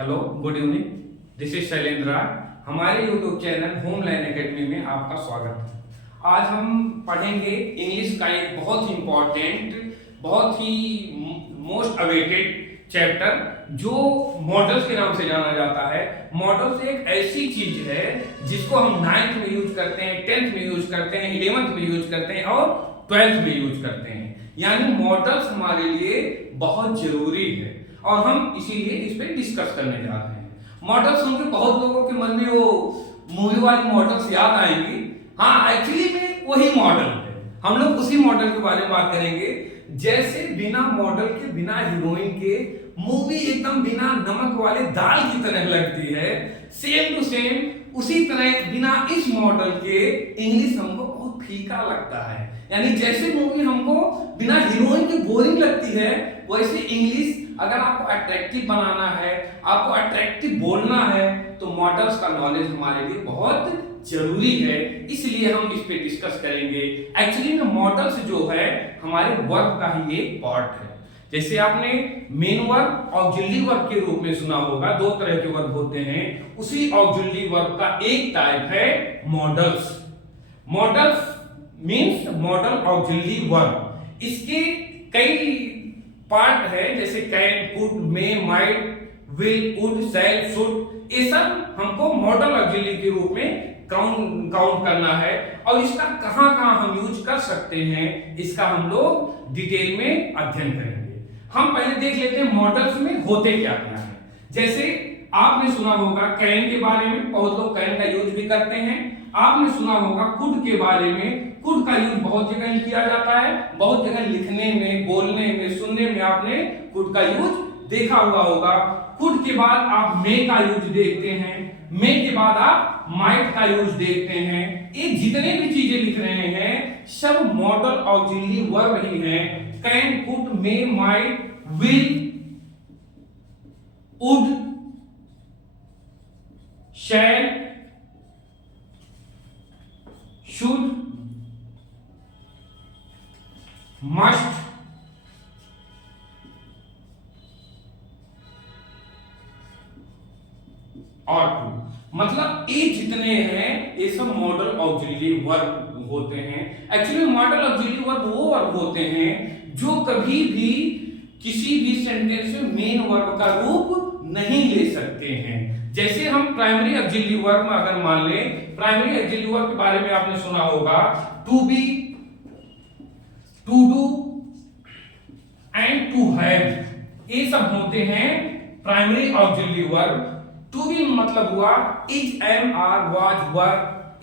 Hello, good evening. This is Shailendra. हमारे YouTube channel home line academy में आपका स्वागत है। आज हम पढ़ेंगे इंग्लिश का एक बहुत ही इम्पोर्टेंट, बहुत ही मोस्ट अवेटेड चैप्टर जो मॉडल्स के नाम से जाना जाता है। मॉडल्स एक ऐसी चीज है जिसको हम 9th में यूज करते हैं, 10th में यूज करते हैं, 11th में यूज करते हैं और 12th में यूज करते हैं। यानी मॉडल्स हमारे लिए बहुत जरूरी है और हम इसीलिए इस पे डिस्कस करने जा रहे हैं। मॉडल सुन के बहुत लोगों के मन में वो मूवी वाली मॉडल्स याद आएंगी। हाँ, एक्चुअली में वही मॉडल है। हम लोग उसी मॉडल के बारे में बात करेंगे। जैसे बिना मॉडल के, बिना हीरोइन के मूवी एकदम बिना नमक वाले दाल की तरह लगती है, सेम टू सेम उसी तरह बिना इस मॉडल के इंग्लिश हमको बहुत फीका लगता है। यानी जैसे मूवी हमको बिना हीरोइन के बोरिंग लगती है, वैसे इंग्लिश अगर आपको अट्रैक्टिव बनाना है, आपको अट्रैक्टिव बोलना है, तो मॉडल्स का नॉलेज हमारे लिए बहुत जरूरी है। इसलिए हम इस पे डिस्कस करेंगे। एक्चुअली में मॉडल्स जो है हमारे वर्ब का ही एक पार्ट है। जैसे आपने मेन वर्ब ऑक्सिलरी वर्ब के रूप में सुना होगा, दो तरह के वर्ब होते हैं। उसी ऑक्सिलरी वर्ब का एक टाइप है models. Models means model auxiliary verb. इसके कई पार्ट है, जैसे can, could, may, might, will, would, shall, should. ये सब हमको मॉडल ऑक्सिलरी के रूप में काउंट करना है और इसका कहां-कहां हम यूज कर सकते हैं, इसका हम लोग डिटेल में अध्ययन करेंगे। हम पहले देख लेते हैं मॉडल्स में होते क्या क्या है। जैसे आपने सुना होगा कैन के बारे में, बहुत लोग कैन का यूज भी करते हैं। आपने सुना होगा कुड के बारे में, कुड का यूज बहुत जगह किया जाता है। बहुत जगह लिखने में, बोलने में, सुनने में आपने कुड का यूज देखा हुआ होगा। कुड के बाद आप मे का यूज देखते हैं, मे के बाद आप माइट का यूज देखते हैं। ये जितने भी चीजें लिख रहे हैं सब मॉडल ऑक्सिलरी वर्ब ही हैं। Can, could, may, might, will, would, shall, should, must, और टू। मतलब ये जितने हैं ये सब मॉडल ऑक्सिलरी वर्ब होते हैं। एक्चुअली मॉडल ऑक्सिलरी वर्ब वो वर्ब होते हैं जो कभी भी किसी भी सेंटेंस में मेन वर्ब का रूप नहीं ले सकते हैं। जैसे हम प्राइमरी ऑक्सिलरी वर्ब में अगर मान लें, प्राइमरी ऑक्सिलरी वर्ब के बारे में आपने सुना होगा to be, to do and to have. ये सब होते हैं primary auxiliary verb. To be मतलब हुआ is, am, are, was, were.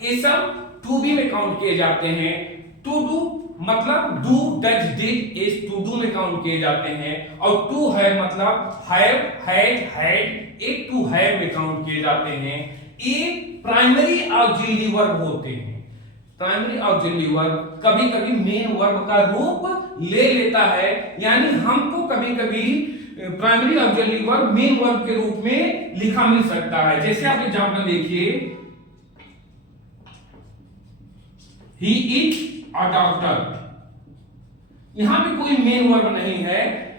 ये सब टू बी में काउंट किए जाते हैं। टू डू मतलब do, does, did, is to do में काउंट किए जाते हैं। और टू हैव मतलब हैव, हैड, हैड, ये टू हैव में काउंट किए जाते हैं। ये प्राइमरी ऑक्सिलरी वर्ब होते हैं। प्राइमरी ऑक्सिलरी वर्ब कभी कभी मेन वर्ब का रूप ले लेता है। यानी हमको कभी कभी primary auxiliary verb main verb के रूप में लिखा मिल सकता है। जैसे आप एग्जांपल देखिए, ही इज अ डॉक्टर। यहां पे कोई मेन वर्ब नहीं है,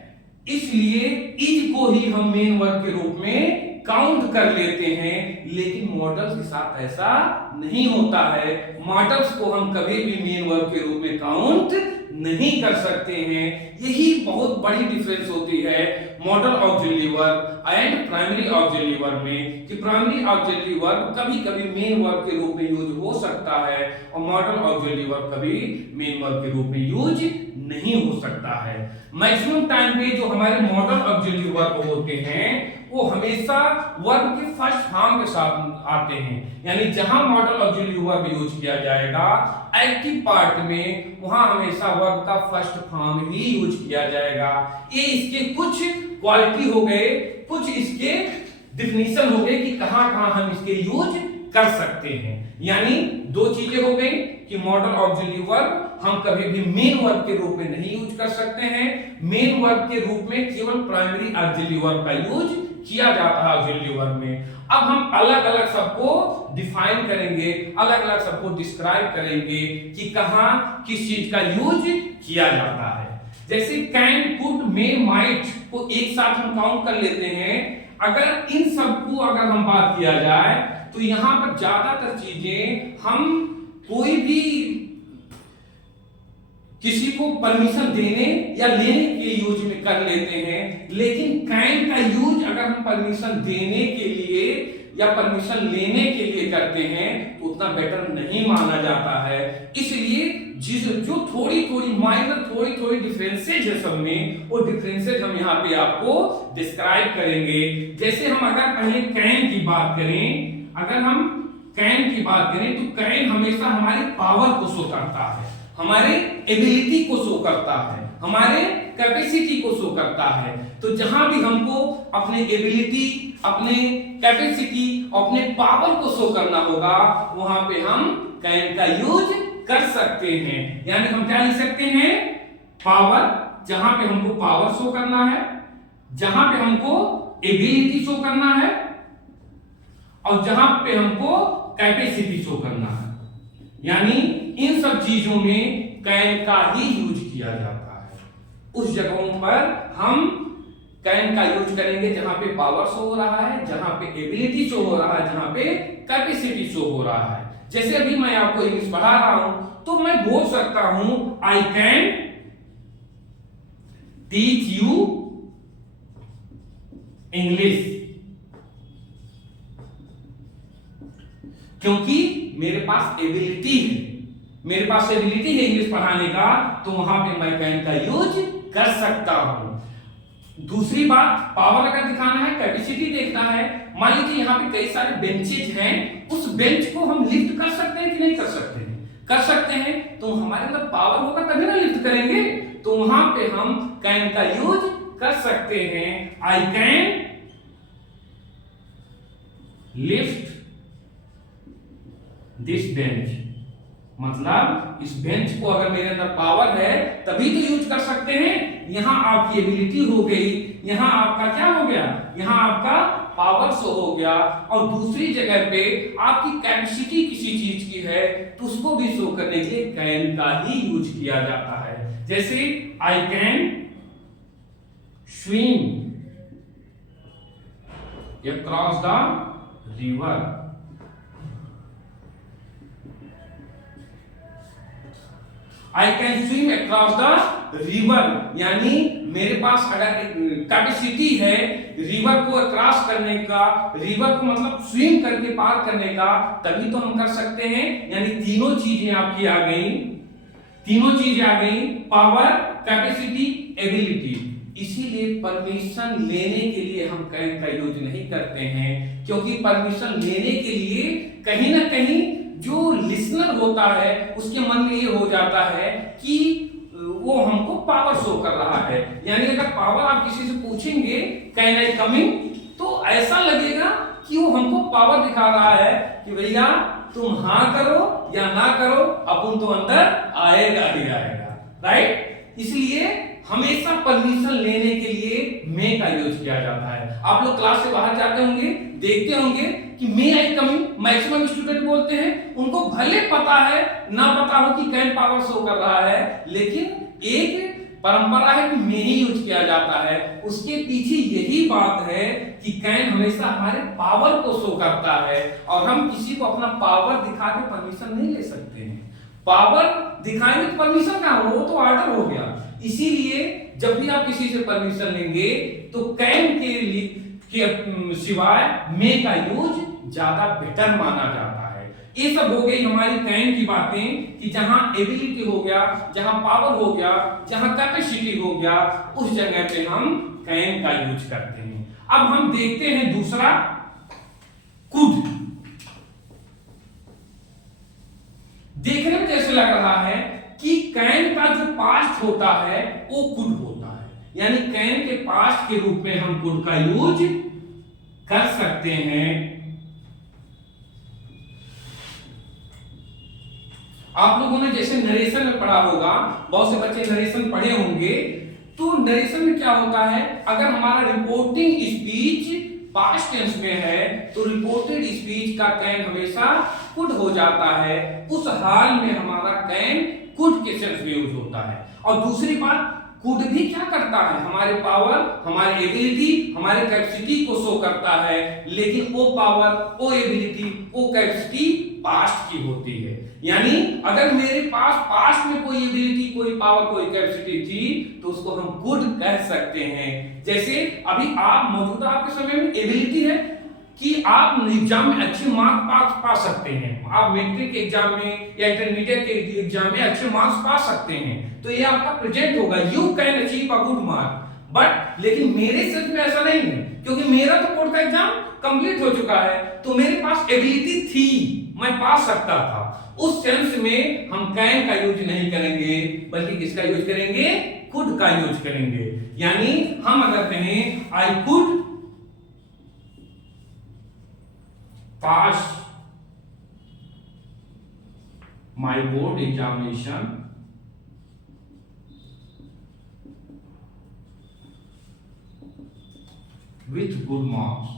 इसलिए इज को ही हम मेन वर्ब के रूप में काउंट कर लेते हैं। लेकिन मॉडल्स के साथ ऐसा नहीं होता है। मॉडल्स को हम कभी भी मेन वर्ब के रूप में काउंट नहीं कर सकते हैं। यही बहुत बड़ी डिफरेंस होती है model auxiliary verb and primary auxiliary verb में, कि प्राइमरी ऑक्सिलरी वर्ब कभी कभी मेन वर्ब के रूप में यूज हो सकता है और मॉडल ऑक्सिलरी वर्ब कभी मेन वर्ब के रूप में यूज नहीं हो सकता है। मैक्सिमम टाइम पे जो हमारे मॉडल ऑक्सिलरी वर्ब होते हैं वो हमेशा वर्ब के फर्स्ट फॉर्म के साथ आते हैं। यानी जहां मॉडल ऑक्सिलरी वर्ब यूज किया जाएगा एक्टिव पार्ट में, वहां हमेशा वर्ब का फर्स्ट फॉर्म ही यूज किया जाएगा। ये इसके कुछ क्वालिटी हो गए, कुछ इसके डिफिनीशन हो गए कि कहां-कहां हम इसके यूज कर सकते हैं। यानी दो चीजें हो गई कि मॉडल ऑक्सिलरी वर्ब हम कभी भी मेन वर्ब के रूप में नहीं यूज कर सकते हैं। मेन वर्ब के रूप में केवल प्राइमरी ऑक्सिलरी वर्ब का यूज किया जाता है ऑक्सिलरी वर्ब में। अब हम अलग अलग सबको डिफाइन करेंगे, अलग अलग सबको डिस्क्राइब करेंगे कि कहां किस चीज का यूज किया जाता है। जैसे कैन, कुड, मे, माइट को एक साथ हम काउंट कर लेते हैं। अगर इन सब को अगर हम बात किया जाए तो यहाँ पर ज्यादातर चीजें हम कोई भी किसी को परमिशन देने या लेने के यूज में कर लेते हैं, लेकिन कैन का यूज अगर हम परमिशन देने के लिए या परमिशन लेने के लिए करते हैं तो उतना बेटर नहीं माना जाता है। इसलिए जो थोड़ी थोड़ी माइनर थोड़ी डिफरेंसेज है सब में, वो डिफरेंसेज हम यहाँ पे आपको डिस्क्राइब करेंगे। जैसे हम अगर पहले कैन की बात करें, अगर हम कैन की बात करें तो कैन हमेशा हमारी पावर को शो करता है, हमारे एबिलिटी को शो करता है, हमारे कैपेसिटी को शो करता है। तो जहां भी हमको अपने एबिलिटी, अपने कैपेसिटी, अपने पावर को शो करना होगा वहां पे हम कैन का यूज कर सकते हैं। यानी हम क्या लिख सकते हैं, पावर, जहां पे हमको पावर शो करना है, जहां पे हमको एबिलिटी शो करना है और जहां पे हमको कैपेसिटी शो करना है। यानी इन सब चीजों में कैन का ही यूज किया जाता है। उस जगहों पर हम कैन का यूज करेंगे जहां पे पावर शो हो रहा है, जहां पे एबिलिटी शो हो रहा है, जहां पे कैपेसिटी शो हो रहा है। जैसे अभी मैं आपको इंग्लिश पढ़ा रहा हूं तो मैं बोल सकता हूं I can teach you English, क्योंकि मेरे पास एबिलिटी है, मेरे पास एबिलिटी है इंग्लिश पढ़ाने का, तो वहां पे मैं कैन का यूज कर सकता हूं। दूसरी बात, पावर अगर दिखाना है, कैपेसिटी देखना है, मान लीजिए यहाँ पे कई सारे बेंचेज हैं, उस बेंच को हम लिफ्ट कर सकते हैं कि नहीं कर सकते हैं? कर सकते हैं। तो हमारे अंदर पावर होगा तभी ना लिफ्ट करेंगे, तो वहां पे हम कैन का यूज कर सकते हैं। I can lift this bench, मतलब इस बेंच को अगर मेरे अंदर पावर है तभी तो यूज कर सकते हैं। यहां आपकी एबिलिटी हो गई, यहां आपका क्या हो गया, यहां आपका पावर शो हो गया, और दूसरी जगह पे आपकी कैपेसिटी किसी चीज की है तो उसको भी शो करने के लिए कैन का ही यूज किया जाता है। जैसे I can swim across the river, I can swim across the river, यानी मेरे पास अगर कैपेसिटी है रिवर को क्रॉस करने का, रिवर को मतलब स्विम करके पार करने का, तभी तो हम कर सकते हैं। यानी तीनों चीजें आपकी आ गई, तीनों चीजें आ गई, पावर, कैपेसिटी, एबिलिटी। इसीलिए परमिशन लेने के लिए हम कैन का यूज नहीं करते हैं, क्योंकि परमिशन लेने के लिए कहीं ना कहीं जो लिसनर होता है उसके मन में ये हो जाता है कि वो हमको पावर शो कर रहा है। यानी अगर पावर आप किसी से पूछेंगे कैन आई कमिंग, तो ऐसा लगेगा कि वो हमको पावर दिखा रहा है कि भैया तुम हाँ करो या ना करो, अपन तो अंदर आएगा ही आएगा, राइट। इसलिए हमेशा परमिशन लेने के लिए मे का यूज किया जाता है। आप लोग क्लास से बाहर जाते होंगे, देखते होंगे कि मे आई कमिंग मैक्सिमम स्टूडेंट बोलते हैं, उनको भले पता है ना पता हो कि कैन पावर शो कर रहा है, लेकिन एक परंपरा है कि मे ही यूज किया जाता है। उसके पीछे यही बात है कि कैन हमेशा हमारे पावर को शो करता है, और हम किसी को अपना पावर दिखा के परमिशन नहीं ले सकते हैं। पावर दिखाएंगे तो परमिशन कहां हो, वो तो ऑर्डर हो गया। इसीलिए जब भी आप किसी से परमिशन लेंगे तो कैन के सिवाय मे का यूज ज्यादा बेटर माना जाता है। ये सब हो गई हमारी कैन की बातें कि जहां एबिलिटी हो गया, जहां पावर हो गया, जहां कैपेसिटी हो गया, उस जगह पे हम कैन का यूज करते हैं। अब हम देखते हैं दूसरा, कुड। देखने में कैसे लग रहा है कि कैन का जो पास्ट होता है वो कुड होता है, यानी कैन के पास्ट के रूप में हम कुड का यूज कर सकते हैं। आप लोगों ने जैसे नरेशन में पढ़ा होगा, बहुत से बच्चे नरेशन पढ़े होंगे, तो नरेशन में क्या होता है, अगर हमारा रिपोर्टिंग स्पीच पास्ट टेंस में है तो रिपोर्टेड स्पीच का कैन हमेशा कुड हो जाता है। उस हाल में हमारा कैन कुड के सेंस में यूज होता है। और दूसरी बात, कुड भी क्या करता है, हमारे पावर, हमारी एबिलिटी, हमारे कैपेसिटी को शो करता है, लेकिन वो पावर, वो एबिलिटी, वो कैपेसिटी पास्ट की होती है। यानी अगर मेरे पास पास्ट में कोई एबिलिटी, कोई पावर, कोई कैपेसिटी थी तो उसको हम कुड कह सकते हैं। जैसे अभी आप मौजूदा आपके समय में एबिलिटी है कि आप एग्जाम में अच्छे मार्क्स पा सकते हैं, आप मैट्रिक एग्जाम में या इंटरमीडिएट के एग्जाम में अच्छे मार्क्स पा सकते हैं, तो ये आपका प्रेजेंट होगा, you can achieve a good mark. But लेकिन मेरे सेंस में ऐसा नहीं है, क्योंकि मेरा तो बोर्ड का एग्जाम कंप्लीट हो चुका है, तो मेरे पास एबिलिटी थी, मैं पा सकता था। उस सेंस में हम कैन का यूज नहीं करेंगे, बल्कि किसका यूज करेंगे, कुड का यूज करेंगे। यानी हम अगर कहें I could pass my board examination with good marks,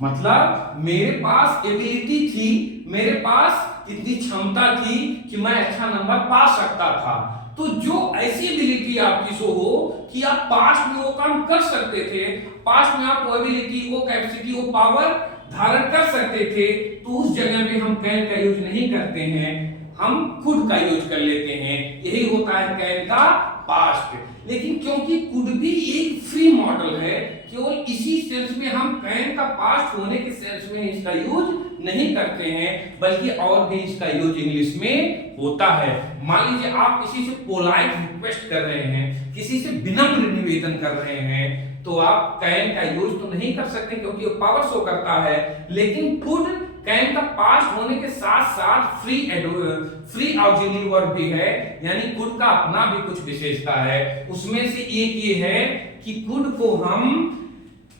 मतलब मेरे पास एबिलिटी थी, मेरे पास इतनी क्षमता थी कि मैं अच्छा नंबर पा सकता था। तो जो ऐसी एबिलिटी आपकी सो हो कि आप पास्ट में वो काम कर सकते थे, पास्ट में आप वो एबिलिटी, वो कैपेसिटी, वो पावर धारण कर सकते थे, तो उस जगह पे हम कैन का यूज नहीं करते हैं, हम कुड का यूज कर लेते हैं। यही होता है कैन का पास्ट। लेकिन क्योंकि कुड भी एक फ्री मॉडल है, केवल इसी सेंस में हम कैन का पास्ट होने के सेंस में इसका यूज नहीं करते हैं, बल्कि और भी इसका यूज इंग्लिश में होता है। मान लीजिए आप किसी से पोलाइट रिक्वेस्ट कर रहे हैं, किसी से विनम्र निवेदन कर रहे हैं, तो आप कैन का यूज तो नहीं कर सकते क्योंकि वो पावर शो करता है, लेकिन कुड कैन का पास्ट होने के साथ साथ फ्री ऑक्सिलरी वर्ब भी है, यानी कुड का अपना भी कुछ विशेषता है। उसमें से एक ये है कि कुड को हम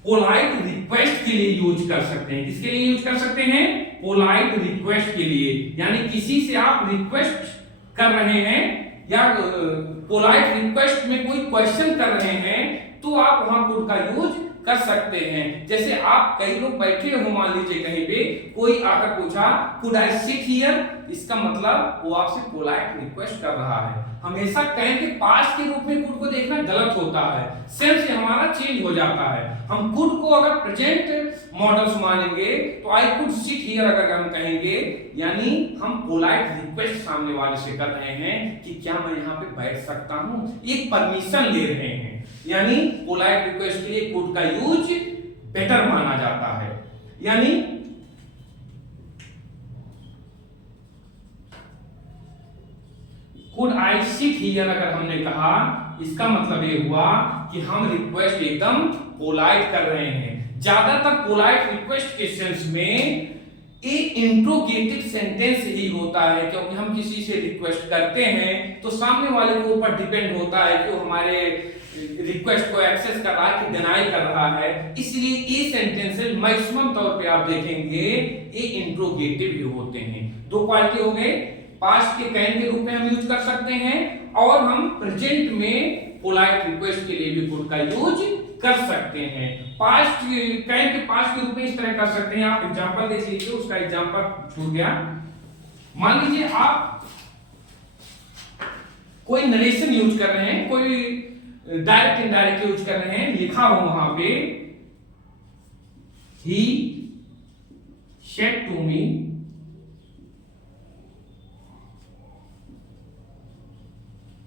पोलाइट रिक्वेस्ट के लिए यूज कर सकते हैं। किसके लिए यूज कर सकते हैं, पोलाइट रिक्वेस्ट के लिए। यानी किसी से आप रिक्वेस्ट कर रहे हैं या पोलाइट रिक्वेस्ट में कोई क्वेश्चन कर रहे हैं, तो आप वहां कुड का यूज कर सकते हैं। जैसे आप कई लोग बैठे हो, मान लीजिए कहीं पे कोई आकर पूछा कुड आई सिट हियर, इसका मतलब वो आपसे पोलाइट रिक्वेस्ट कर रहा है। हमेशा कैन के पास्ट के रूप में कुड को देखना गलत होता है, सेंस हमारा चेंज हो जाता है। हम कुड को अगर प्रेजेंट मॉडल्स मानेंगे तो आई कुड सिट हियर अगर हम कहेंगे, यानी हम पोलाइट रिक्वेस्ट सामने वाले से कर रहे हैं कि क्या मैं यहाँ पे बैठ सकता हूँ, एक परमिशन ले रहे हैं। यानी पोलाइट रिक्वेस्ट के लिए कुड का यूज बेटर माना जाता है। यानी कुड आई सिट हियर अगर हमने कहा, इसका मतलब ये हुआ कि हम रिक्वेस्ट एकदम पोलाइट कर रहे हैं। ज्यादातर पोलाइट रिक्वेस्ट के सेंस में एक इंट्रोगेटिव सेंटेंस ही होता है, क्योंकि हम किसी से रिक्वेस्ट करते हैं तो सामने वाले के ऊपर डिपेंड होता है कि वो हमारे रिक्वेस्ट को एक्सेस कर रहा है कि डिनाई कर रहा है। इसलिए ये सेंटेंसेस मैक्सिमम तौर पे आप देखेंगे ये इंट्रोगेटिव ही होते हैं। दो क्वालिटी हो गए, पास्ट के कैन के रूप में हम यूज कर सकते हैं, और हम प्रेजेंट में पोलाइट रिक्वेस्ट के लिए भी कुड का यूज कर सकते हैं। पास्ट कैन के पास्ट के रूप में इस तरह कर सकते हैं। आप एग्जांपल देख लीजिए, उसका एग्जांपल छूट गया। मान लीजिए आप कोई नरेशन यूज कर रहे हैं, कोई डायरेक्ट इनडायरेक्ट यूज कर रहे हैं, लिखा हो वहां पे ही said to me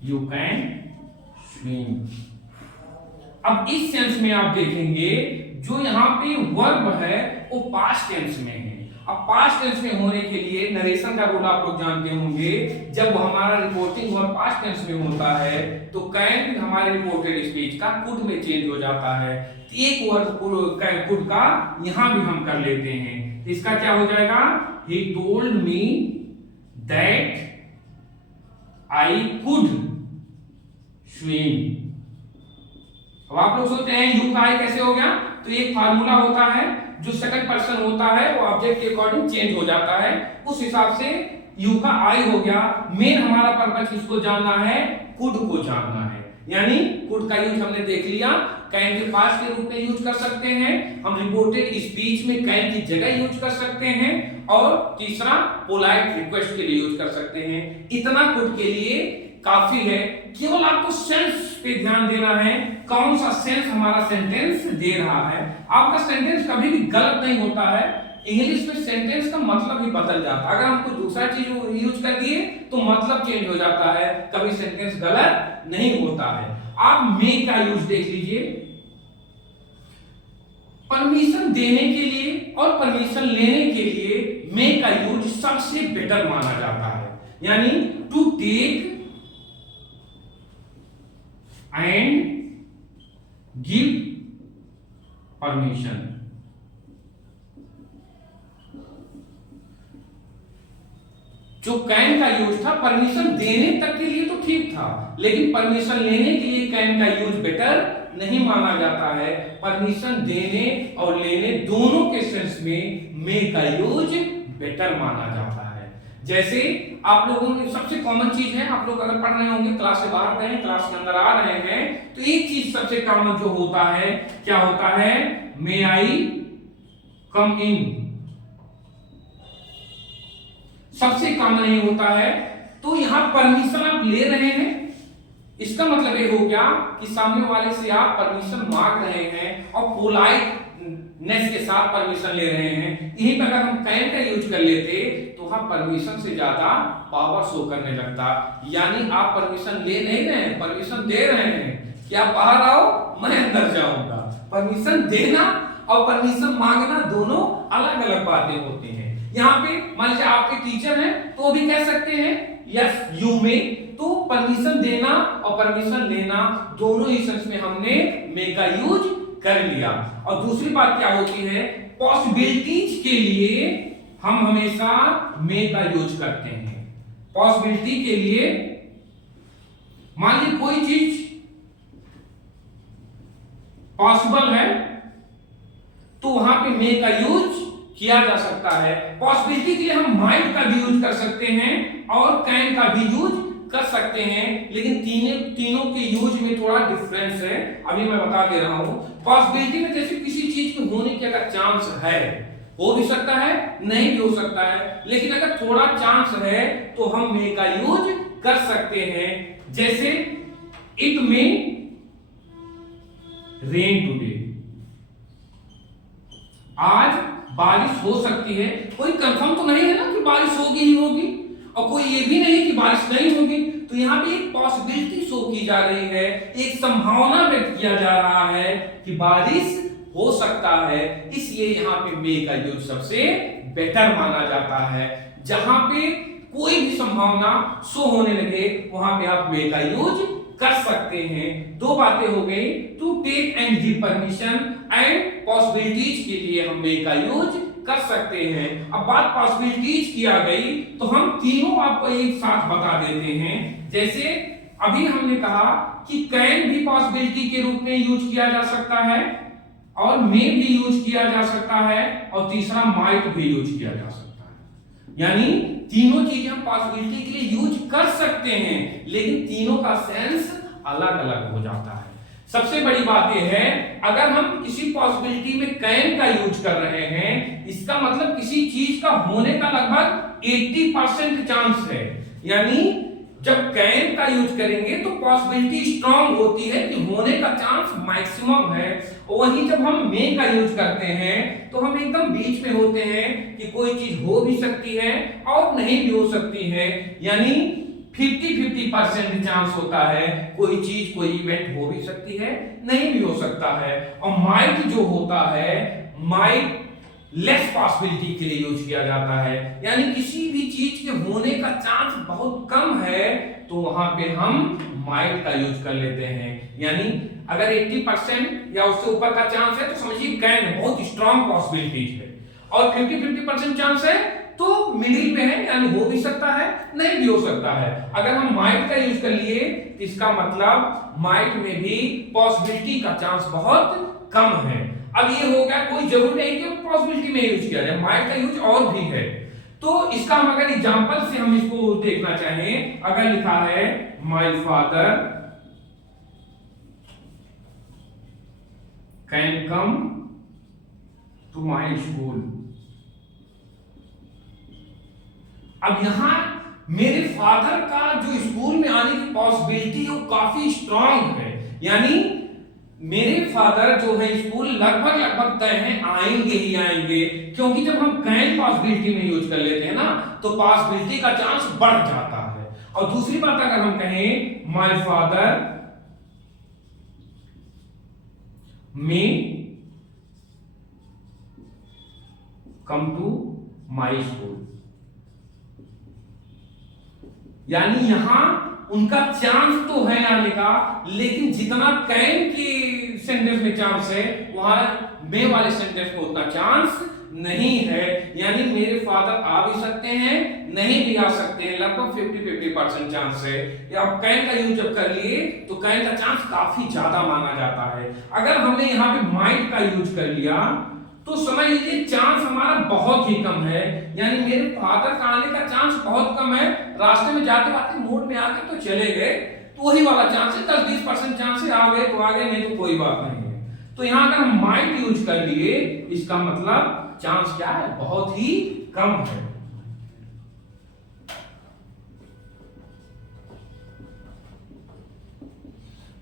you can swim. अब इस सेंस में आप देखेंगे जो यहाँ पे वर्ब है वो पास्ट टेंस में है। अब पास्ट टेंस में होने के लिए नरेशन का रूल आप लोग जानते होंगे, जब हमारा रिपोर्टिंग वर्ब पास्ट टेंस में होता है तो कैन हमारे रिपोर्टेड स्पीच का कुड में चेंज हो जाता है। एक वर्ब कुड का यहां भी हम कर लेते हैं, इसका क्या हो जाएगा, he told me that I could swim. अब आप लोग सोचते हैं यू का आई कैसे हो गया, तो एक फार्मूला होता है जो सेकंड पर्सन होता है वो ऑब्जेक्ट के अकॉर्डिंग चेंज हो जाता है, उस हिसाब से यू का आई हो गया। मेन हमारा पर्पस किसको जानना है, कुड को जानना है। यानी कुड का यूज हमने देख लिया, कैन के पास के रूप में यूज कर सकते हैं, हम रिपोर्टेड स्पीच में कैन की जगह यूज कर सकते हैं, और तीसरा पोलाइट रिक्वेस्ट के लिए यूज कर सकते हैं। इतना कुड के लिए काफी है। केवल आपको सेंस पे ध्यान देना है, कौन सा सेंस हमारा सेंटेंस दे रहा है। आपका सेंटेंस कभी भी गलत नहीं होता है, इंग्लिश में सेंटेंस का मतलब ही बदल जाता है। अगर हम कोई दूसरा चीज यूज कर दिए तो मतलब चेंज हो जाता है, कभी सेंटेंस गलत नहीं होता है। आप मे का यूज देख लीजिए, परमिशन देने के लिए और परमिशन लेने के लिए मे का यूज सबसे बेटर माना जाता है। यानी to take and give permission. जो कैन का यूज था परमिशन देने तक के लिए तो ठीक था, लेकिन परमिशन लेने के लिए कैन का यूज बेटर नहीं माना जाता है। परमिशन देने और लेने दोनों के सेंस में मे का यूज बेटर माना जाता है। जैसे आप लोगों में सबसे कॉमन चीज है, आप लोग अगर पढ़ रहे होंगे, क्लास से बाहर गए, क्लास के अंदर आ रहे हैं, तो एक चीज सबसे कॉमन जो होता है, क्या होता है, मे आई कम इन, सबसे कॉमन ये होता है। तो यहां परमिशन आप ले रहे हैं, इसका मतलब ये हो गया कि सामने वाले से आप परमिशन मांग रहे हैं और पोलाइटनेस के साथ परमिशन ले रहे हैं। यहीं पर अगर हम कैन का यूज कर लेते तो वहां परमिशन से ज्यादा पावर शो करने लगता। यानी आप परमिशन ले नहीं रहे हैं, परमिशन दे रहे हैं कि आप बाहर आओ, मैं अंदर जाऊंगा। परमिशन देना और परमिशन मांगना दोनों अलग अलग बातें होती हैं। यहाँ पे मान लीजिए आपके टीचर हैं तो भी कह सकते हैं यस यू मे, तो परमिशन देना और परमिशन लेना दोनों ही सेंस में हमने मे का यूज कर लिया। और दूसरी बात क्या होती है, पॉसिबिलिटीज के लिए हम हमेशा मे का यूज करते हैं। पॉसिबिलिटी के लिए मान लीजिए कोई चीज पॉसिबल है तो वहां पे मे का यूज किया जा सकता है। पॉसिबिलिटी के लिए हम माइट का भी यूज कर सकते हैं और कैन का भी यूज कर सकते हैं, लेकिन तीनों के यूज में थोड़ा डिफरेंस है, अभी मैं बता दे रहा हूं। पॉसिबिलिटी में जैसे किसी चीज के होने के अगर चांस है, हो भी सकता है, नहीं भी हो सकता है, लेकिन अगर थोड़ा चांस है तो हम मे का यूज कर सकते हैं। जैसे इट मे रेन टुडे, आज बारिश हो सकती है। कोई कंफर्म तो नहीं है ना कि बारिश होगी ही होगी, और कोई ये भी नहीं कि बारिश नहीं होगी। तो यहाँ पे एक पॉसिबिलिटी शो की जा रही है, एक संभावना व्यक्त किया जा रहा है कि बारिश हो सकता है, इसलिए यहाँ पे मे का यूज सबसे बेटर माना जाता है। जहां पे कोई भी संभावना शो होने लगे वहां पे आप मे का यूज कर सकते हैं। दो बातें हो गई, to take and give permission and possibilities के लिए हम मे का यूज कर सकते हैं। अब बात पॉसिबिलिटीज की आ गई तो हम तीनों आपको एक साथ बता देते हैं। जैसे अभी हमने कहा कि कैन भी पॉसिबिलिटी के रूप में यूज किया जा सकता है, और मे भी यूज किया जा सकता है, और तीसरा माइट भी यूज किया जा सकता है। यानी तीनों चीजें हम पॉसिबिलिटी के लिए यूज कर सकते हैं, लेकिन तीनों का सेंस अलग अलग हो जाता है। सबसे बड़ी बात यह है, अगर हम किसी पॉसिबिलिटी में कैन का यूज कर रहे हैं, इसका मतलब किसी चीज का होने का लगभग 80% चांस है। यानी जब कैन का यूज करेंगे तो पॉसिबिलिटी स्ट्रांग होती है कि होने का चांस मैक्सिमम है। वहीं जब हम मे का यूज करते हैं तो हम एकदम बीच में होते हैं कि कोई चीज हो भी सकती है और नहीं भी हो सकती है। यानी 50-50% चांस होता है, कोई चीज कोई इवेंट हो भी सकती है, नहीं भी हो सकता है। और माइट जो होता है, माइट लेस पॉसिबिलिटी के लिए यूज किया जाता है। यानी किसी भी चीज के होने का चांस बहुत कम है तो वहां पे हम माइट का यूज कर लेते हैं। यानी अगर 80% या उससे ऊपर का चांस है तो समझिए कैन है, बहुत स्ट्रांग पॉसिबिलिटी है। और 50-50% चांस है तो मिडिल में है, यानी हो भी सकता है, नहीं भी हो सकता है। अगर हम माइट का यूज कर लिए तो इसका मतलब माइट में भी पॉसिबिलिटी का चांस बहुत कम है। अब ये हो गया, कोई जरूरी नहीं कि पॉसिबिलिटी में यूज किया जाए, माइट का यूज और भी है। तो इसका हम अगर एग्जांपल से हम इसको देखना चाहें, अगर लिखा है my father can come to my school. अब यहां मेरे फादर का जो स्कूल में आने की पॉसिबिलिटी है वो काफी स्ट्रांग है, यानी मेरे फादर जो है स्कूल लगभग तय है आएंगे ही आएंगे, क्योंकि जब हम कैन पॉसिबिलिटी में यूज कर लेते हैं ना तो पॉसिबिलिटी का चांस बढ़ जाता है। और दूसरी बात अगर हम कहें my father may come to my school, यानी यहां उनका चांस तो है आने का, लेकिन जितना कैन के सेंटेंस में चांस है वहां मे वाले सेंटेंस में उतना चांस नहीं है। यानी मेरे फादर आ भी सकते हैं, नहीं भी आ सकते हैं, लगभग 50-50% चांस है। या आप कैन का यूज जब कर लिए तो कैन का चांस काफी ज्यादा माना जाता है। अगर हमने यहाँ पे माइट का यूज कर लिया तो समझ लीजिए चांस हमारा बहुत ही कम है, यानी मेरे फादर का आने का चांस बहुत कम है। रास्ते में जाते जाते मोड़ में आके तो चले गए तो वही वाला चांस है, 10-20% चांस है, आ गए तो आ गए, नहीं तो कोई बात नहीं है। तो यहां अगर हम माइट यूज कर लिए इसका मतलब चांस क्या है, बहुत ही कम है।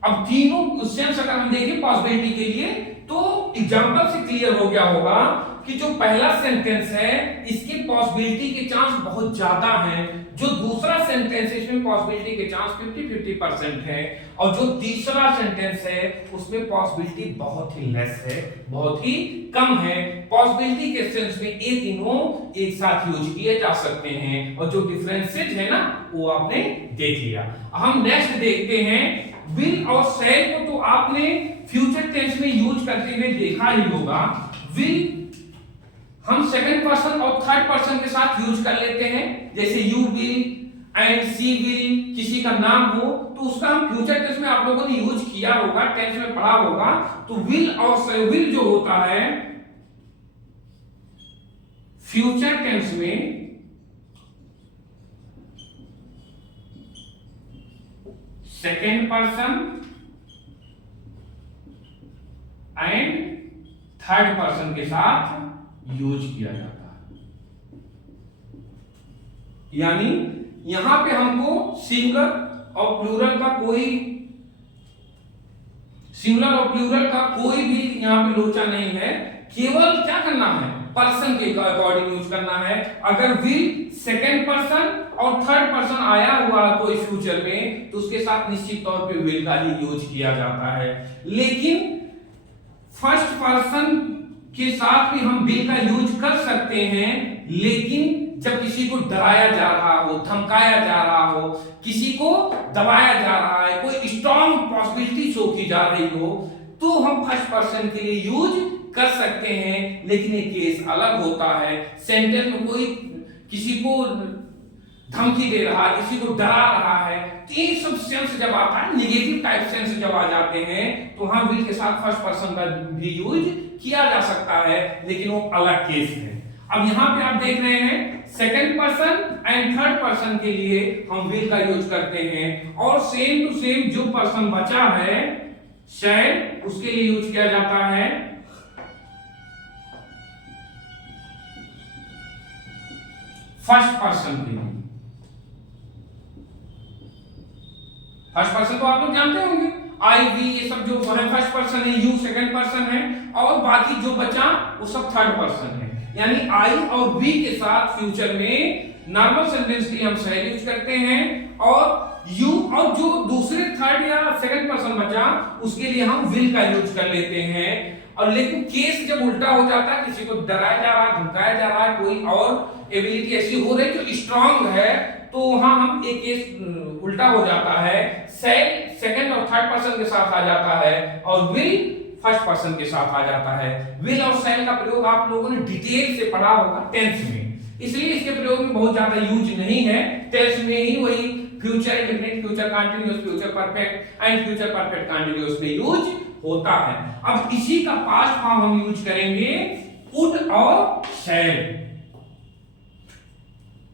अब तीनों क्वेश्चंस अगर हम देखें पॉसिबिलिटी के लिए तो एग्जांपल से क्लियर हो गया होगा कि जो पहला सेंटेंस है इसके पॉसिबिलिटी के चांस बहुत ज्यादा हैं, जो दूसरा सेंटेंस है इसमें पॉसिबिलिटी के चांस 50-50% है, और जो तीसरा सेंटेंस है उसमें पॉसिबिलिटी बहुत ही लेस है, बहुत ही कम है। पॉसिबिलिटी के सेंस में ये तीनों एक साथ यूज किए जा सकते हैं, और जो डिफरेंसेस है ना वो आपने देख लिया। हम नेक्स्ट देखते हैं विल और शैल को तो आपने फ्यूचर टेंस में यूज करते हुए देखा ही होगा। विल हम सेकंड पर्सन और थर्ड पर्सन के साथ यूज कर लेते हैं, जैसे you will and she will, किसी का नाम हो तो उसका हम फ्यूचर टेंस में आप लोगों ने यूज किया होगा, टेंस में पढ़ा होगा। तो विल और विल जो होता है फ्यूचर टेंस में second person and third person के साथ यूज किया जाता है, यानी यहां पे हमको सिंगुलर और प्लूरल का कोई भी यहां पे लोचा नहीं है, केवल क्या करना है पर्सन के अकॉर्डिंग यूज करना है। अगर विल सेकेंड पर्सन और थर्ड पर्सन आया हुआ कोई फ्यूचर में तो उसके साथ निश्चित तौर पे विल का ही यूज किया जाता है, लेकिन फर्स्ट पर्सन के साथ भी हम विल का यूज कर सकते हैं, लेकिन जब किसी को डराया जा रहा हो, धमकाया जा रहा हो, किसी को दबाया जा रहा है, कोई स्ट्रॉन्ग पॉसिबिलिटी शो की जा रही हो तो हम फर्स्ट पर्सन के लिए यूज कर सकते हैं, लेकिन ये केस अलग होता है। सेंटेंस में कोई किसी को धमकी दे रहा है, किसी को डरा रहा है, तो ये सब सेंस जब आता है, नेगेटिव टाइप सेंस जब आ जाते हैं तो हम विल के साथ फर्स्ट पर्सन का भी यूज किया जा सकता है, लेकिन वो अलग केस है। अब यहां पे आप देख रहे हैं second person and third person के लिए हम विल का यूज करते हैं, और सेम टू सेम जो पर्सन बचा है शैल उसके लिए यूज किया जाता है फर्स्ट पर्सन के लिए। फर्स्ट पर्सन तो आप लोग जानते होंगे, आई वी ये सब जो है फर्स्ट पर्सन है, यू सेकंड पर्सन है, और बाकी जो बचा वो सब थर्ड पर्सन है। यानी आई और वी के साथ फ्यूचर में नॉर्मल सेंटेंस के लिए हम शैल यूज करते हैं, और यू और जो दूसरे थर्ड या सेकंड पर्सन बचा उसके लिए हम विल का यूज कर लेते हैं। और लेकिन केस जब उल्टा हो जाता है, किसी को डराया जा रहा है, धमकाया जा रहा है, कोई और एबिलिटी ऐसी हो रही जो स्ट्रांग है, तो वहां हम एक केस उल्टा हो जाता है, शैल सेकंड और थर्ड पर्सन के साथ आ जाता है और विल फर्स्ट पर्सन के साथ आ जाता है। विल और शैल का प्रयोग आप लोगों ने डिटेल से पढ़ा होगा टेंस में, इसलिए इसके प्रयोग में बहुत ज्यादा यूज नहीं है। टेंस में ही वही future indefinite, future continuous, future perfect and future perfect continuous में यूज होता है। अब इसी का पास्ट फॉर्म हम यूज करेंगे वुड और शैल।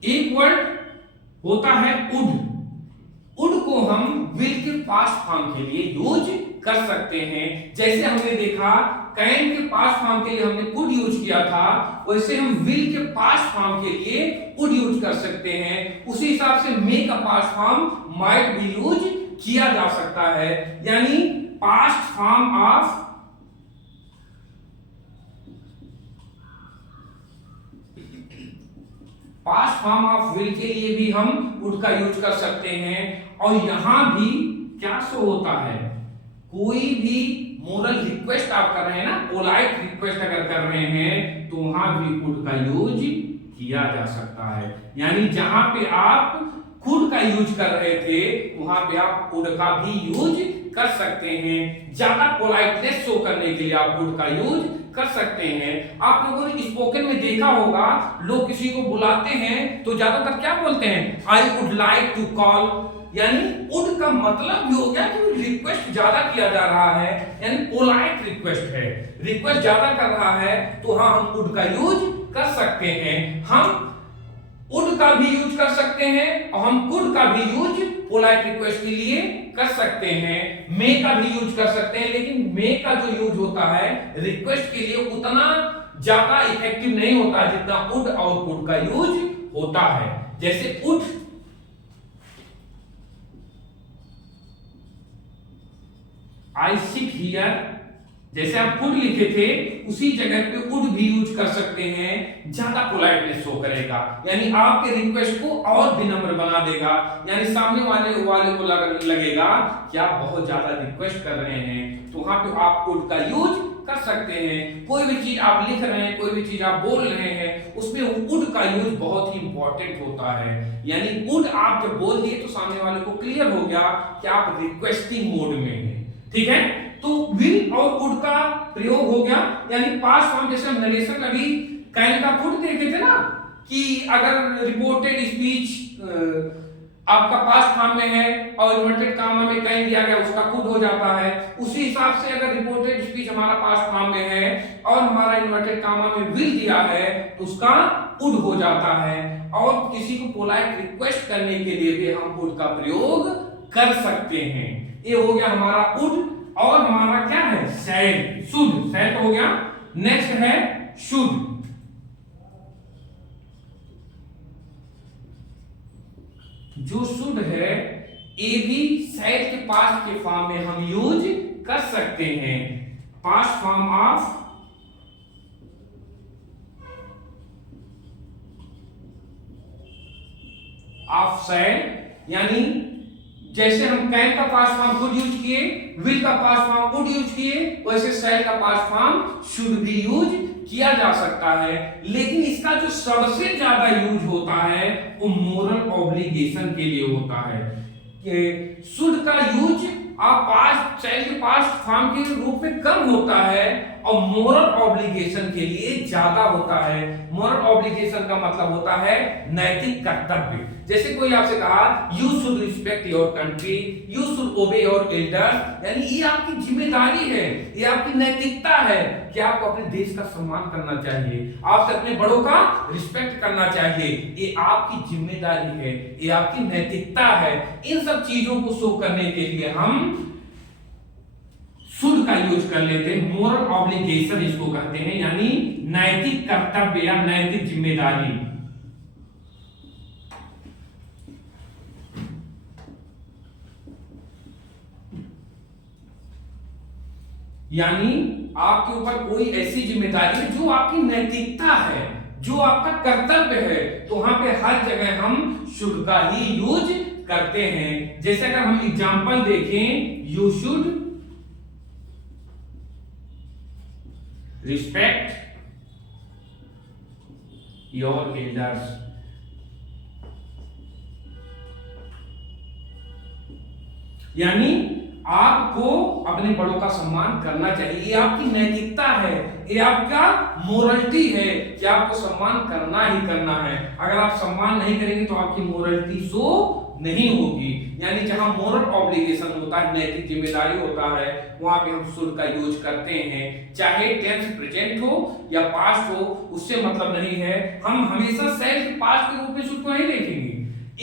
एक वर्ड होता है वुड, वुड को हम विल के पास्ट फॉर्म के लिए यूज कर सकते हैं। जैसे हमने देखा कैन के पास्ट फॉर्म के लिए हमने कुड यूज किया था, वैसे हम विल के पास्ट फॉर्म के लिए कुड यूज कर सकते हैं। उसी हिसाब से मे का पास्ट फॉर्म माइट भी यूज किया जा सकता है। यानी पास्ट फॉर्म ऑफ विल के लिए भी हम वुड का यूज कर सकते हैं। और यहां भी क्या शो होता है, कोई भी मोरल रिक्वेस्ट आप कर रहे हैं ना, पोलाइट रिक्वेस्ट अगर कर रहे हैं तो वहां भी कुड का यूज किया जा सकता है। यानी जहां पे आप कुड का यूज कर रहे थे वहां पे आप कुड का भी यूज कर सकते हैं। ज्यादा पोलाइटनेस शो करने के लिए आप कुड का यूज कर सकते हैं। आप लोगों ने स्पोकन में देखा होगा, लोग किसी को बुलाते हैं तो ज्यादातर क्या बोलते हैं, I would like to call. यानी वुड का मतलब भी हो गया कि रिक्वेस्ट ज्यादा किया जा रहा है, यानी पोलाइट रिक्वेस्ट है, रिक्वेस्ट ज्यादा कर रहा है, तो हाँ हम वुड का यूज कर सकते हैं। हम वुड का भी यूज कर सकते हैं और हम कुड का भी यूज पोलाइट रिक्वेस्ट के लिए कर सकते हैं। मे का भी यूज कर सकते हैं, लेकिन मे का जो यूज होता है रिक्वेस्ट के लिए उतना ज्यादा इफेक्टिव नहीं होता जितना वुड और कुड का यूज होता है। जैसे वुड, आई सिट हियर, जैसे आप कुड लिखे थे उसी जगह पे वुड भी यूज कर सकते हैं, ज्यादा पोलाइटनेस शो करेगा, यानी आपके रिक्वेस्ट को और विनम्र बना देगा। यानी सामने वाले को लगेगा कि आप बहुत ज्यादा रिक्वेस्ट कर रहे हैं, तो वहां पे आप वुड का यूज कर सकते हैं। कोई भी चीज आप लिख रहे हैं, कोई भी चीज आप बोल रहे हैं, उसमें वुड का यूज बहुत ही इंपॉर्टेंट होता है। यानी वुड आप जब बोल दिए तो सामने वाले को क्लियर हो गया कि आप रिक्वेस्टिंग मोड में हैं, ठीक है। तो विल और वुड का प्रयोग हो गया। यानी पास्ट फॉर्म, जैसे हम नरेशन अभी कैन का कुड देखे थे ना, कि अगर रिपोर्टेड स्पीच आपका पास्ट फॉर्म में है और इन्वर्टेड कामा में कैन दिया गया, उसका कुड हो जाता है। उसी हिसाब से अगर रिपोर्टेड स्पीच हमारा पास्ट फॉर्म में है और हमारा इन्वर्टेड कामा में विल दिया है तो उसका वुड हो जाता है। और किसी को पोलाइट रिक्वेस्ट करने के लिए भी हम वुड का प्रयोग कर सकते हैं। ये हो गया हमारा वुड। और हमारा क्या है, शैल, शुड, शैल तो हो गया। नेक्स्ट है शुड। जो शुड है ये भी शैल के पास्ट के फॉर्म में हम यूज कर सकते हैं। पास्ट फॉर्म ऑफ शैल, यानी जैसे हम कैन का पास्ट फॉर्म कुड यूज किए, विल का पास्ट फॉर्म वुड यूज किए, वैसे शैल का पास्ट फॉर्म शुड भी यूज किया जा सकता है। लेकिन इसका जो सबसे ज्यादा यूज होता है वो मोरल ऑब्लिगेशन के लिए होता है। कि शुड का यूज आप पास्ट शैल के पास्ट फॉर्म के रूप में कम होता है और मोरल ऑब्लिगेशन के लिए ज्यादा होता है। मोरल ऑब्लिगेशन का मतलब होता है नैतिक कर्तव्य। जैसे कोई आपसे कहा you should respect your country, you should ओबे योर एल्डर्स, यानी ये आपकी जिम्मेदारी है, ये आपकी नैतिकता है कि आपको अपने देश का सम्मान करना चाहिए, आपसे अपने बड़ों का रिस्पेक्ट करना चाहिए। ये आपकी जिम्मेदारी है, ये आपकी नैतिकता है। इन सब चीजों को शो करने के लिए हम शुड का यूज कर लेते हैं। मोरल ऑब्लिगेशन इसको कहते हैं, यानी नैतिक कर्तव्य या नैतिक जिम्मेदारी। यानी आपके ऊपर कोई ऐसी जिम्मेदारी है जो आपकी नैतिकता है, जो आपका कर्तव्य है, तो वहां पे हर जगह हम शुड का ही यूज करते हैं। जैसे अगर हम एग्जांपल देखें, you should respect your elders, यानी आपको अपने बड़ों का सम्मान करना चाहिए। ये आपकी नैतिकता है, ये आपका मोरलिटी है कि आपको सम्मान करना ही करना है। अगर आप सम्मान नहीं करेंगे तो आपकी मोरलिटी शो नहीं होगी। यानी जहां मोरल ऑब्लिगेशन होता है, नैतिक जिम्मेदारी होता है, वहां पे हम शुड का यूज करते हैं। चाहे टेंस प्रेजेंट हो या पास्ट हो, उससे मतलब नहीं है। हम हमेशा शैल के पास्ट के रूप में शुड को नहीं देखेंगे।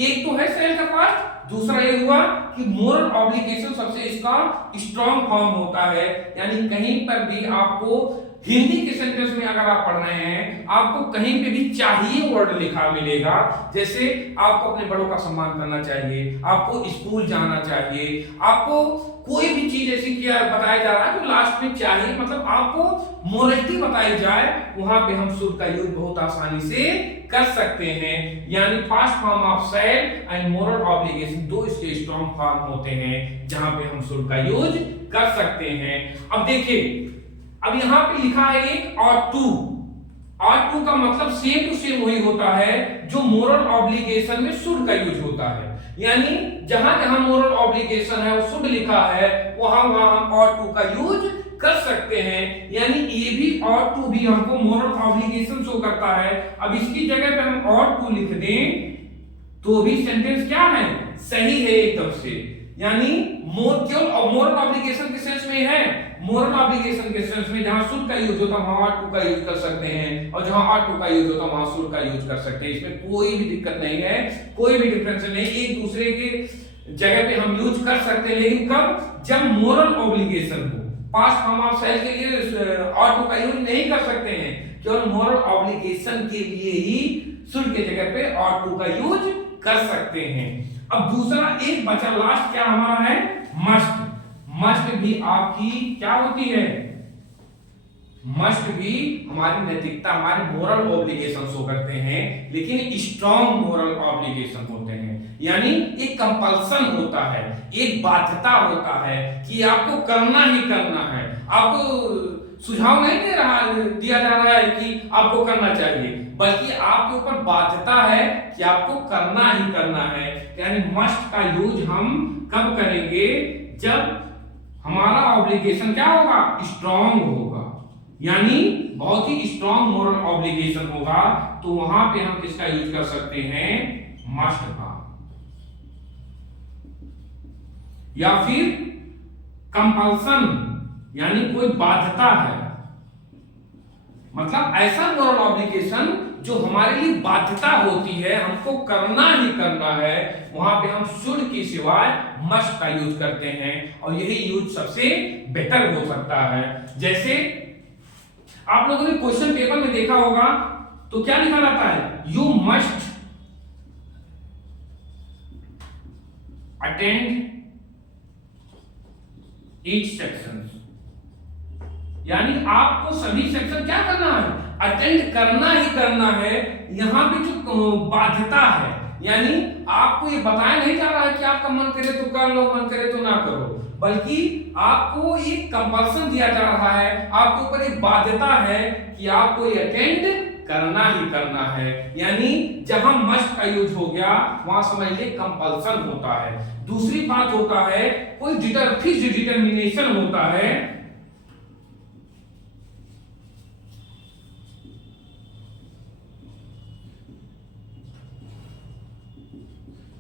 एक तो है शैल का पास्ट दूसरा ये हुआ कि मोरल ऑब्लिगेशन सबसे इसका स्ट्रॉन्ग फॉर्म होता है, यानी कहीं पर भी आपको हिंदी के सेंटेंस में अगर आप पढ़ रहे हैं, आपको कहीं पे भी चाहिए वर्ड लिखा मिलेगा। जैसे आपको अपने बड़ों का सम्मान करना चाहिए, आपको स्कूल जाना चाहिए, आपको कोई भी चीज ऐसी किया बताया जा रहा है तो लास्ट में चाहिए, मतलब आपको मोरलिटी बताई जाए, वहां पे हम शुड का यूज बहुत आसानी से कर सकते हैं। यानी past form of shall and moral obligation दो इसके स्ट्रॉन्ग फॉर्म होते हैं जहां पे हम शुड का यूज कर सकते हैं। अब देखिए, अब यहां पे लिखा है एक ought to का मतलब सेम टू सेम वही होता है जो मोरल ऑब्लिगेशन में शुड का यूज होता है। यानी जहां जहां मोरल ऑब्लिगेशन है वो शुड लिखा है, वहां वहां हम ought to का यूज कर सकते हैं। यानी ये भी ought to भी हमको मोरल ऑब्लिगेशन शो करता है। अब इसकी जगह पे हम ought to लिख दें तो भी सेंटेंस क्या है, सही है एकदम से। यानी केवल मोरल ऑब्लिगेशन के सेंस में है, मोरल ऑब्लिगेशन के सेंस में जहां शुड का यूज होता है वहां ought to का यूज कर सकते हैं, और जहां ought to का यूज होता है वहां शुड का यूज कर सकते हैं। इसमें कोई भी दिक्कत नहीं है, कोई भी डिफरेंस नहीं, एक दूसरे के जगह पे हम यूज कर सकते हैं। लेकिन कब, जब मोरल ऑब्लिगेशन हो। पास्ट फॉर्म ऑफ शैल के लिए ought to का यूज नहीं कर सकते हैं, केवल मोरल ऑब्लिगेशन के लिए ही शुड के जगह पे ought to का यूज कर सकते हैं। अब दूसरा एक बचा लास्ट, क्या हमारा है, मस्ट। मस्ट भी आपकी क्या होती है, मस्ट भी हमारी नैतिकता, हमारे मोरल ऑब्लिगेशन शो करते हैं, लेकिन स्ट्रॉन्ग मोरल ऑब्लिगेशन होते हैं। यानी एक कंपल्सन होता है, एक बाध्यता होता है कि आपको करना ही करना है। आपको सुझाव नहीं दिया जा रहा है कि आपको करना चाहिए, बल्कि आपके ऊपर बाध्यता है कि आपको करना ही करना है। यानी मस्ट का यूज हम कब करेंगे, जब हमारा ऑब्लिगेशन क्या होगा, स्ट्रॉन्ग होगा, यानी बहुत ही स्ट्रॉन्ग मोरल ऑब्लिगेशन होगा, तो वहां पे हम किसका यूज कर सकते हैं, मस्ट का। या फिर कंपल्सन, यानी कोई बाध्यता है, मतलब ऐसा मोरल ऑब्लिगेशन जो हमारे लिए बाध्यता होती है, हमको करना ही करना है, वहां पे हम शुड की सिवाय मस्ट का यूज करते हैं, और यही यूज सबसे बेटर हो सकता है। जैसे आप लोगों ने क्वेश्चन पेपर में देखा होगा तो क्या लिखा रहता है, you must attend each section, यानी आपको सभी सेक्शन क्या करना है, अटेंड करना ही करना है। यहां पे जो बाध्यता है, यानी आपको ये बताया नहीं जा रहा है कि आपका मन करे तो कर लो, मन करे तो ना करो, बल्कि आपको एक कंपल्सन दिया जा रहा है, आपके ऊपर एक बाध्यता है कि आपको ये अटेंड करना ही करना है। यानी जहां मस्ट का यूज हो गया वहां समझ लीजिए कंपल्सन होता है। दूसरी बात होता है कोई फिक्स्ड डिटर्मिनेशन होता है,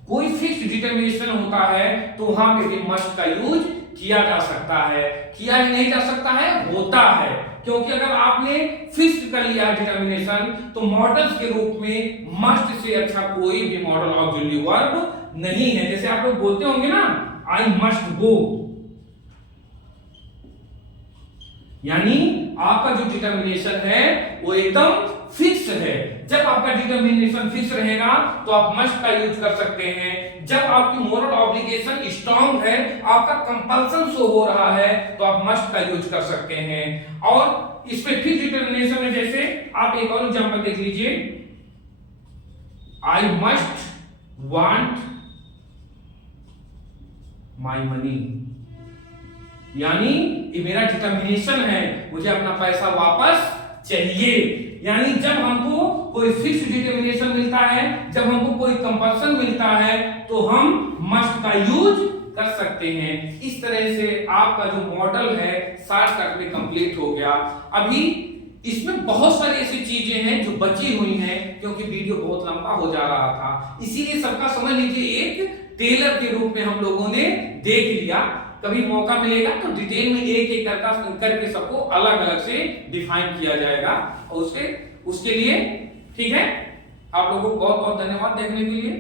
कोई फिक्स्ड डिटर्मिनेशन होता है तो वहां पे भी मस्ट का यूज किया जा सकता है। किया ही नहीं जा सकता है, होता है, क्योंकि अगर आपने फिक्स्ड कर लिया डिटर्मिनेशन तो मॉडल्स के रूप में मस्ट से अच्छा कोई भी मॉडल ऑक्सिलरी वर्ब नहीं है। जैसे आप लोग बोलते होंगे ना, आई मस्ट गो, यानी आपका जो डिटर्मिनेशन है वो एकदम फिक्स है। जब आपका डिटर्मिनेशन फिक्स रहेगा तो आप मस्ट का यूज कर सकते हैं। जब आपकी मोरल ऑब्लिगेशन स्ट्रांग है, आपका कंपल्सन शो हो रहा है, तो आप मस्ट का यूज कर सकते हैं। और इसमें फिक्स डिटर्मिनेशन में जैसे आप एक और एग्जांपल देख लीजिए, I must want my money, यानी ये मेरा डिटर्मिनेशन है, मुझे अपना पैसा वापस चाहिए। यानी जब हमको कोई फिक्स डिटर्मिनेशन मिलता है, जब हमको कोई कंपल्सन मिलता है, तो हम मस्ट का यूज कर सकते हैं। इस तरह से आपका जो मॉडल है शॉर्टकट में कंप्लीट हो गया। अभी इसमें बहुत सारी ऐसी चीजें हैं जो बची हुई हैं, क्योंकि वीडियो बहुत लंबा हो जा रहा था, इसीलिए सबका समझ लीजिए एक टेलर के रूप में हम लोगों ने देख लिया। कभी मौका मिलेगा तो डिटेल में एक एक करके सबको अलग अलग से डिफाइन किया जाएगा, और उसके लिए ठीक है। आप लोगों को बहुत बहुत धन्यवाद देखने के लिए।